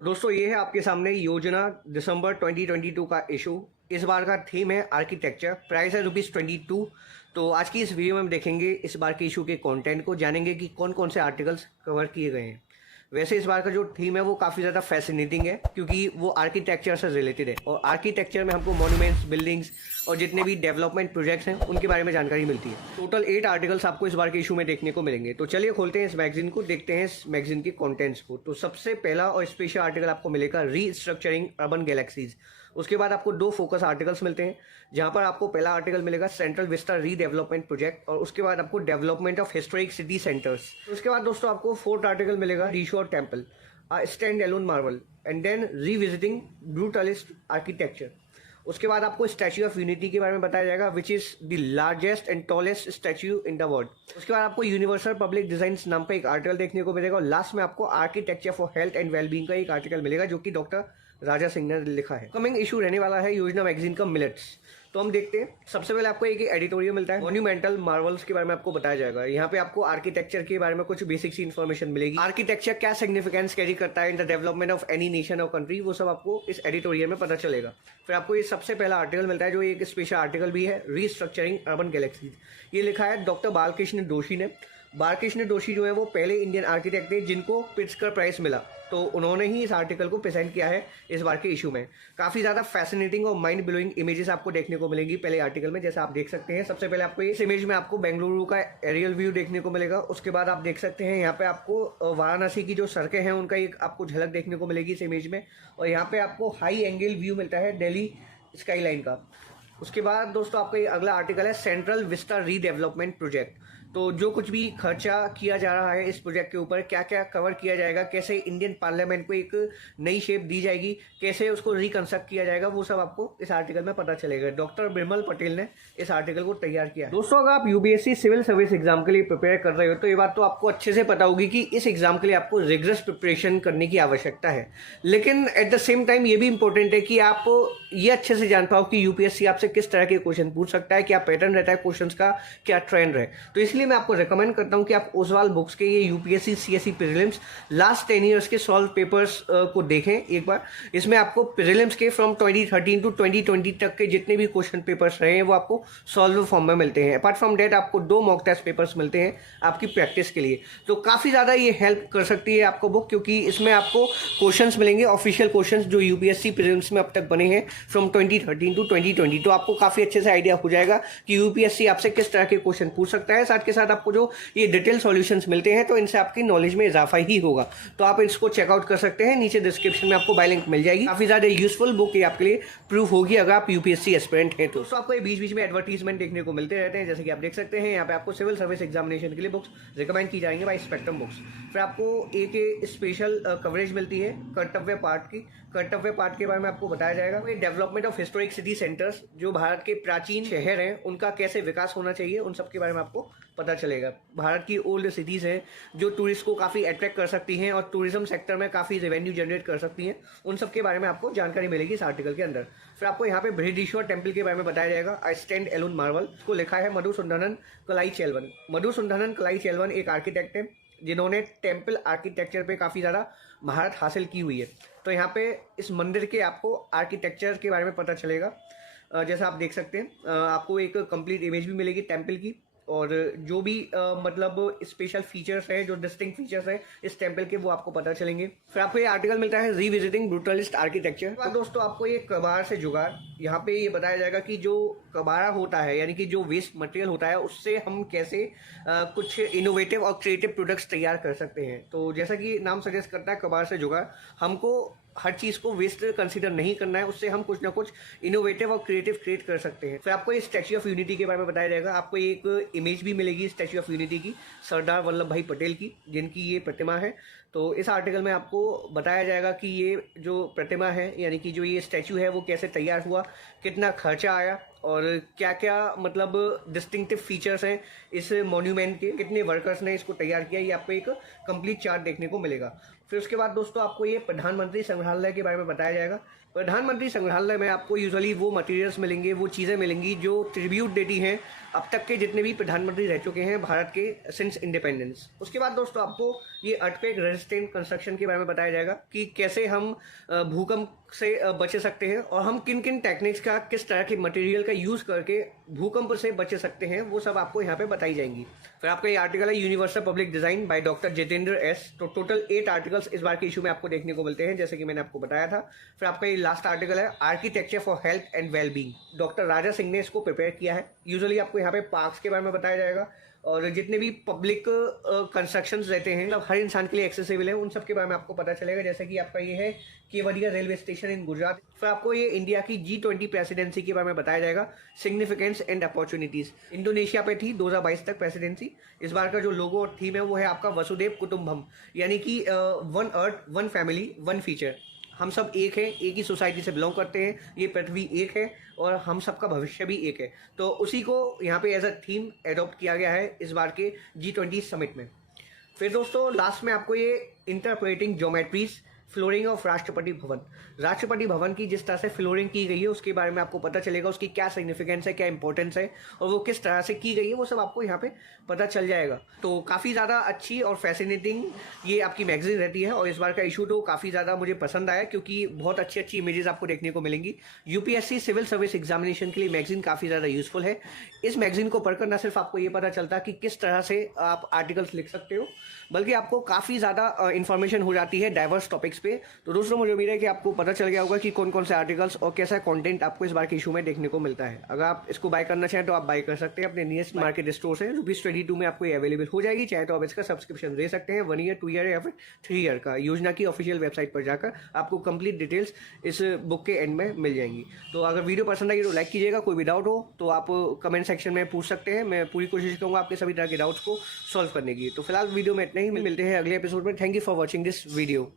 दोस्तों ये है आपके सामने योजना दिसंबर 2022 का इशू। इस बार का थीम है आर्किटेक्चर, प्राइस है ₹22। तो आज की इस वीडियो में हम देखेंगे इस बार के इशू के कंटेंट को, जानेंगे कि कौन कौन से आर्टिकल्स कवर किए गए हैं। वैसे इस बार का जो थीम है वो काफ़ी ज़्यादा फैसिनेटिंग है क्योंकि वो आर्किटेक्चर से रिलेटेड है और आर्किटेक्चर में हमको मॉन्यूमेंट्स, बिल्डिंग्स और जितने भी डेवलपमेंट प्रोजेक्ट्स हैं उनके बारे में जानकारी मिलती है। टोटल 8 आर्टिकल्स आपको इस बार के इशू में देखने को मिलेंगे। तो चलिए खोलते हैं इस मैगजीन को, देखते हैं इस मैगजीन के कॉन्टेंट्स को। तो सबसे पहला और स्पेशल आर्टिकल आपको मिलेगा रीस्ट्रक्चरिंग अर्बन गैलेक्सीज। उसके बाद आपको 2 फोकस आर्टिकल्स मिलते हैं, जहां पर आपको पहला आर्टिकल मिलेगा सेंट्रल विस्टा रीडेवलपमेंट प्रोजेक्ट और उसके बाद आपको development of historic city centres. उसके बाद दोस्तों आपको 4th आर्टिकल मिलेगा रीशोर temple, standalone marvel and then revisiting brutalist architecture. उसके बाद आपको स्टैच्यू ऑफ यूनिटी के बारे में बताया जाएगा, which is the largest and tallest statue in the world. उसके बाद आपको यूनिवर्सल पब्लिक डिजाइन नाम का एक आर्टिकल देखने को मिलेगा और लास्ट में आपको architecture for health and wellbeing का एक आर्टिकल मिलेगा जो कि डॉक्टर राजा सिंह ने लिखा है। कमिंग इशू रहने वाला है योजना मैगजीन का मिलेट्स। तो हम देखते हैं, सबसे पहले आपको एक एडिटोरियल मिलता है, मॉन्यूमेंटल मार्वल्स के बारे में आपको बताया जाएगा। यहाँ पे आपको आर्किटेक्चर के बारे में कुछ बेसिक सी इन्फॉर्मेशन मिलेगी। आर्किटेक्चर क्या सिग्निफिकेंस कैरी करता है in the development of any nation और कंट्री, वो सब आपको इस एडिटोरियल में पता चलेगा। फिर आपको ये सबसे पहला आर्टिकल मिलता है जो एक स्पेशल आर्टिकल भी है, रीस्ट्रक्चरिंग अर्बन गैलेक्सीज। ये लिखा है डॉक्टर बालकृष्ण जोशी ने। बालकृष्ण जोशी जो है वो पहले इंडियन आर्किटेक्ट थे जिनको प्रिट्जकर प्राइज मिला, तो उन्होंने ही इस आर्टिकल को प्रेजेंट किया है इस बार के इशू में। काफ़ी ज़्यादा फैसिनेटिंग और माइंड ब्लोइंग इमेजेस आपको देखने को मिलेंगी पहले आर्टिकल में, जैसा आप देख सकते हैं। सबसे पहले आपको इस इमेज में आपको बेंगलुरु का एरियल व्यू देखने को मिलेगा। उसके बाद आप देख सकते हैं यहाँ पे आपको वाराणसी की जो सड़कें हैं उनका एक आपको झलक देखने को मिलेगी इस इमेज में। और यहाँ पे आपको हाई एंगल व्यू मिलता है दिल्ली स्काईलाइन का। उसके बाद दोस्तों आपका ये अगला आर्टिकल है सेंट्रल विस्टा रीडेवलपमेंट प्रोजेक्ट। तो जो कुछ भी खर्चा किया जा रहा है इस प्रोजेक्ट के ऊपर, क्या क्या कवर किया जाएगा, कैसे इंडियन पार्लियामेंट को एक नई शेप दी जाएगी, कैसे उसको रिकंस्ट्रक्ट किया जाएगा, वो सब आपको इस आर्टिकल में पता चलेगा। डॉक्टर बिमल पटेल ने इस आर्टिकल को तैयार किया है। दोस्तों अगर आप यूपीएससी सिविल सर्विस एग्जाम के लिए प्रिपेयर कर रहे हो तो ये बात तो आपको अच्छे से पता होगी कि इस एग्जाम के लिए आपको रिगरस प्रिपरेशन करने की आवश्यकता है। लेकिन एट द सेम टाइम ये भी इंपॉर्टेंट है कि आप ये अच्छे से जान पाओ कि यूपीएससी आपसे किस तरह के क्वेश्चन पूछ सकता है, क्या पैटर्न रहता है क्वेश्चन का, क्या ट्रेंड है। तो इसलिए मैं आपको रिकमेंड करता हूं कि आप ओसवाल बुक्स के ये UPSC CSC prelims last 10 years के सॉल्व पेपर्स को देखें एक बार। इसमें आपको प्रीलिम्स के फ्रॉम 2013 टू 2020 तक के जितने भी क्वेश्चन पेपर्स रहे हैं वो आपको सॉल्व फॉर्म में मिलते हैं। अपार्ट फ्रॉम डेट आपको 2 मॉक टेस्ट पेपर्स मिलते हैं आपकी प्रैक्टिस के लिए। तो काफ़ी ज़्यादा ये हेल्प कर सकती है आपको बुक, क्योंकि इसमें आपको क्वेश्चंस मिलेंगे, ऑफिशियल क्वेश्चंस जो यूपीएससी प्रीलिम्स में अब तक बने हैं फ्रॉम 2013 टू 2020। तो आपको काफ़ी अच्छे से आइडिया हो जाएगा कि यूपीएससी आपसे किस तरह के क्वेश्चन पूछ सकता है। साथ के साथ आपको जो ये डिटेल सॉल्यूशंस मिलते हैं तो इनसे आपकी नॉलेज में इजाफा ही होगा। तो आप इसको चेकआउट कर सकते हैं, नीचे डिस्क्रिप्शन में आपको बाय लिंक मिल जाएगी। काफ़ी ज़्यादा यूजफुल बुक ये आपके लिए प्रूफ होगी अगर आप यूपीएससी एस्पिरेंट हैं तो। आपको ये बीच बीच में एडवर्टीजमेंट देखने को मिलते रहते हैं, जैसे कि आप देख सकते हैं यहाँ पे आपको सिविल सर्विस एग्जामिनेशन के लिए बुक्स रिकमेंड की जाएंगे बाय स्पेक्ट्रम बुक्स। फिर आपको एक स्पेशल कवरेज मिलती है कर्तव्य पार्ट की। कर्तव्य पार्ट के बारे में आपको बताया जाएगा development of historic city centres, जो भारत के प्राचीन शहर हैं उनका कैसे विकास होना चाहिए, उन सब के बारे में आपको पता चलेगा। भारत की ओल्ड सिटीज़ हैं जो टूरिस्ट को काफ़ी अट्रैक्ट कर सकती हैं और टूरिज्म सेक्टर में काफ़ी रेवेन्यू जनरेट कर सकती हैं, उन सब के बारे में आपको जानकारी मिलेगी इस आर्टिकल के अंदर। फिर आपको यहाँ पे बृहदीश्वर टेम्पल के बारे में बताया जाएगा, आई स्टैंड एलोन मार्वल। इसको लिखा है मधुसूदनन कलाईचेल्वन। मधुसूदनन कलाईचेल्वन एक आर्किटेक्ट है जिन्होंने टेम्पल आर्किटेक्चर पे काफ़ी ज़्यादा महारत हासिल की हुई है। तो यहाँ पे इस मंदिर के आपको आर्किटेक्चर के बारे में पता चलेगा। जैसा आप देख सकते हैं आपको एक कंप्लीट इमेज भी मिलेगी टेम्पल की, और जो भी मतलब स्पेशल फीचर्स हैं, जो डिस्टिंक्ट फीचर्स हैं इस टेम्पल के, वो आपको पता चलेंगे। फिर आपको ये आर्टिकल मिलता है रिविजिटिंग ब्रूटलिस्ट आर्किटेक्चर। दोस्तों आपको ये कबाड़ से जुगाड़, यहाँ पे ये बताया जाएगा कि जो कबाड़ा होता है यानी कि जो वेस्ट मटेरियल होता है उससे हम कैसे कुछ इनोवेटिव और क्रिएटिव प्रोडक्ट्स तैयार कर सकते हैं। तो जैसा कि नाम सजेस्ट करता है कबाड़ से जुगाड़, हमको हर चीज़ को वेस्ट कंसीडर नहीं करना है, उससे हम कुछ ना कुछ इनोवेटिव और क्रिएटिव क्रिएट कर सकते हैं। फिर आपको ये स्टैच्यू ऑफ यूनिटी के बारे में बताया जाएगा। आपको एक इमेज भी मिलेगी स्टैच्यू ऑफ यूनिटी की, सरदार वल्लभ भाई पटेल की, जिनकी ये प्रतिमा है। तो इस आर्टिकल में आपको बताया जाएगा कि ये जो प्रतिमा है यानी कि जो ये स्टैच्यू है वो कैसे तैयार हुआ, कितना खर्चा आया और क्या क्या मतलब डिस्टिंक्टिव फीचर्स हैं इस मॉन्यूमेंट के, कितने वर्कर्स ने इसको तैयार किया, ये आपको एक कंप्लीट चार्ट देखने को मिलेगा। फिर उसके बाद दोस्तों आपको ये प्रधानमंत्री संग्रहालय के बारे में बताया जाएगा। प्रधानमंत्री संग्रहालय में आपको यूजुअली वो मटेरियल्स मिलेंगे, वो चीज़ें मिलेंगी जो ट्रिब्यूट देती हैं अब तक के जितने भी प्रधानमंत्री रह चुके हैं भारत के सिंस इंडिपेंडेंस। उसके बाद दोस्तों आपको ये अर्थक्वेक रेजिस्टेंट कंस्ट्रक्शन के बारे में बताया जाएगा कि कैसे हम भूकंप से बच सकते हैं और हम किन किन टेक्निक्स का, किस तरह के मटेरियल का यूज़ करके भूकंप से बच सकते हैं, वो सब आपको यहाँ पे बताई जाएंगी। फिर आपका ये आर्टिकल है universal public design by doctor Jitendra S. तो टोटल 8 आर्टिकल्स इस बार के इशू में आपको देखने को मिलते हैं, जैसे कि मैंने आपको बताया था। फिर आपका ये लास्ट आर्टिकल है architecture for health and wellbeing. Doctor Raja Singh ने इसको प्रिपेयर किया है। यूजुअली आपको यहाँ पे पार्क्स के बारे में बताया जाएगा और जितने भी पब्लिक कंस्ट्रक्शंस रहते हैं, मतलब हर इंसान के लिए एक्सेसिबल है, उन सब के बारे में आपको पता चलेगा। जैसे कि आपका ये है केवड़िया रेलवे स्टेशन इन गुजरात। फिर आपको ये इंडिया की G20 प्रेसिडेंसी के बारे में बताया जाएगा, सिग्निफिकेंस एंड अपॉर्चुनिटीज। इंडोनेशिया पे थी 2022 तक प्रेसिडेंसी। इस बार का जो लोगो और थीम है वो है आपका वसुदेव कुटुंबम, यानी कि one earth, one family, one future. हम सब एक हैं, एक ही सोसाइटी से बिलोंग करते हैं, ये पृथ्वी एक है और हम सबका भविष्य भी एक है। तो उसी को यहाँ पे एज अ थीम एडॉप्ट किया गया है इस बार के G20 समिट में। फिर दोस्तों लास्ट में आपको ये interpreting geometries flooring of Rashtrapati Bhavan. Rashtrapati Bhavan की जिस तरह से फ्लोरिंग की गई है उसके बारे में आपको पता चलेगा, उसकी क्या सिग्निफिकेंस है, क्या इंपॉर्टेंस है और वो किस तरह से की गई है, वो सब आपको यहाँ पे पता चल जाएगा। तो काफ़ी ज़्यादा अच्छी और फैसिनेटिंग ये आपकी मैगजीन रहती है और इस बार का इशू तो काफ़ी ज़्यादा मुझे पसंद आया क्योंकि बहुत अच्छी अच्छी इमेजेस आपको देखने को मिलेंगी। यूपीएससी सिविल सर्विस एग्जामिनेशन के लिए मैगजीन काफ़ी ज़्यादा यूजफुल है। इस मैगजीन को पढ़कर न सिर्फ आपको ये पता चलता कि किस तरह से आप आर्टिकल्स लिख सकते हो, बल्कि आपको काफ़ी ज़्यादा इन्फॉर्मेशन हो जाती है डाइवर्स टॉपिक्स पे। तो दोस्तों मुझे उम्मीद है कि आपको पता चल गया होगा कि कौन कौन से आर्टिकल्स और कैसा कंटेंट आपको इस बार के इशू में देखने को मिलता है। अगर आप इसको बाय करना चाहें तो आप बाय कर सकते हैं अपने नियरेस्ट मार्केट स्टोर से। ₹22 में आपको ये अवेलेबल हो जाएगी। चाहे तो आप इसका सब्सक्रिप्शन ले सकते हैं 1 ईयर, 2 ईयर या फिर 3 ईयर का। योजना की ऑफिशियल वेबसाइट पर जाकर आपको कंप्लीट डिटेल्स इस बुक के एंड में मिल जाएंगी। तो अगर वीडियो पसंद आई तो लाइक कीजिएगा। कोई भी डाउट हो तो आप कमेंट सेक्शन में पूछ सकते हैं। मैं पूरी कोशिश करूँगा आपके सभी तरह के डाउट्स को सॉल्व करने की। तो फिलहाल वीडियो में इतना ही, मिलते हैं अगले एपिसोड में। Thank you for watching this video.